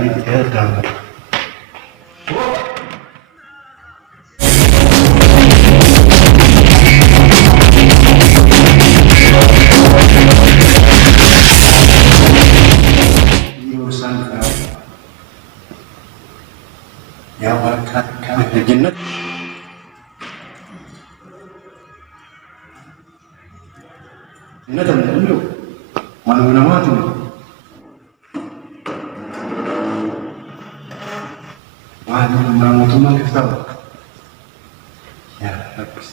dari dia dan urusan ya warkat jannat jannatan dulu mana mati mana mau kita ya habis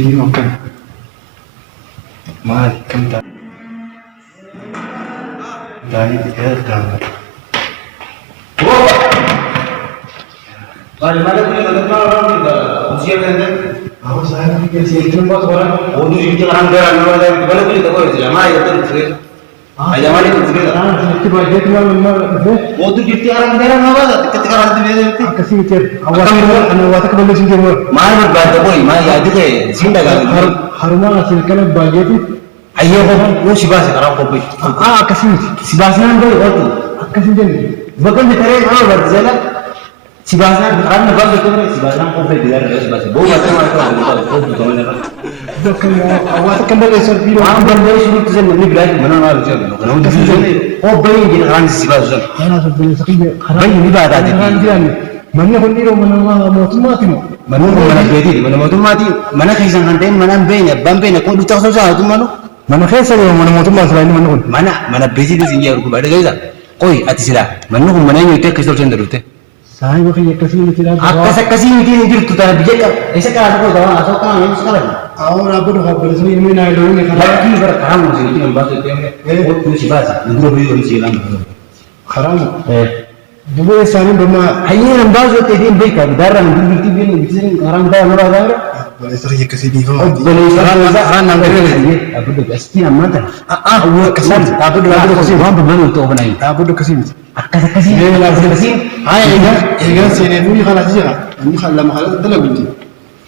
ini makan mari kita dari dia dan Bagaimana punya tentang orang kita usia kan? Aku saya pikir sih cuma orang Oh, di sini orang orang orang bagaimana punya tahu ya? Lama ya tuh sih. Aja mana itu sih? itu budget memang Oh, tuh di orang apa? Ketika orang itu dia kasih mikir awak kembali sini mana berbantu boy, mana ya itu kayak sinda kan? harumah hasilkan budget itu Ayo kok, si bahasa orang kopi. kasih Si bahasa boy waktu. kasih jadi Bahkan di terakhir kalau berjalan si bahasa karena bahasa itu si bahasa kopi di dalam si bahasa. Boy macam itu kopi kau mana? Bukan awak kembali servis Orang berbuat sulit tu saya ni berani mana orang tu. Kalau tu jadi, oh bayi jadi orang si bahasa. ana sebenarnya sakit Bayi ni bahasa kan jadi. dia mana pun dia mana mau mati Mana bedi, mana mau tu mati, mana kisah kantin, mana benya, bambenya, kau tu tahu sahaja tu mana saya mana mau mati selain mana mana bedi tu sini aku ada kaya. Koi ati sila, mana ni itu kisah sendiri tu. saya pakai kasih mikir Kasih ini tu tak bijak. Esa kalau aku tahu, asal kau yang sekarang. awak apa tu apa sih ini nak ini Lagi berkaram sih itu yang bahasa itu. Oh tu si bahasa, itu boleh si lang. haram dulu saya rumah Hanya yang bahasa itu dia baik kan, darang dulu tu dia bisa orang dah orang dah. boleh sering kasih di Boleh orang nang kerja. Aku tu pasti amat. Aku kesan. Aku tu kasih orang berbeza tu apa ni? apa tu kasih Kasih. Kasih. iya sini ini kalau sih ini kalau mahal adalah bunyi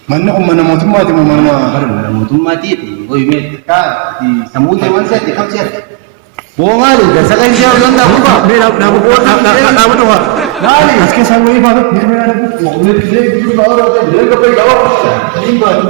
mana mau mati mana Mana mau tu mati tu. Oh ini tak di samudra mana sih? Di kapsian. Bohong ada. Sekarang dia orang dah buka. nak tu nani asking saya ini baru ini ada ini itu baru ada dia ke pergi jawab ini baru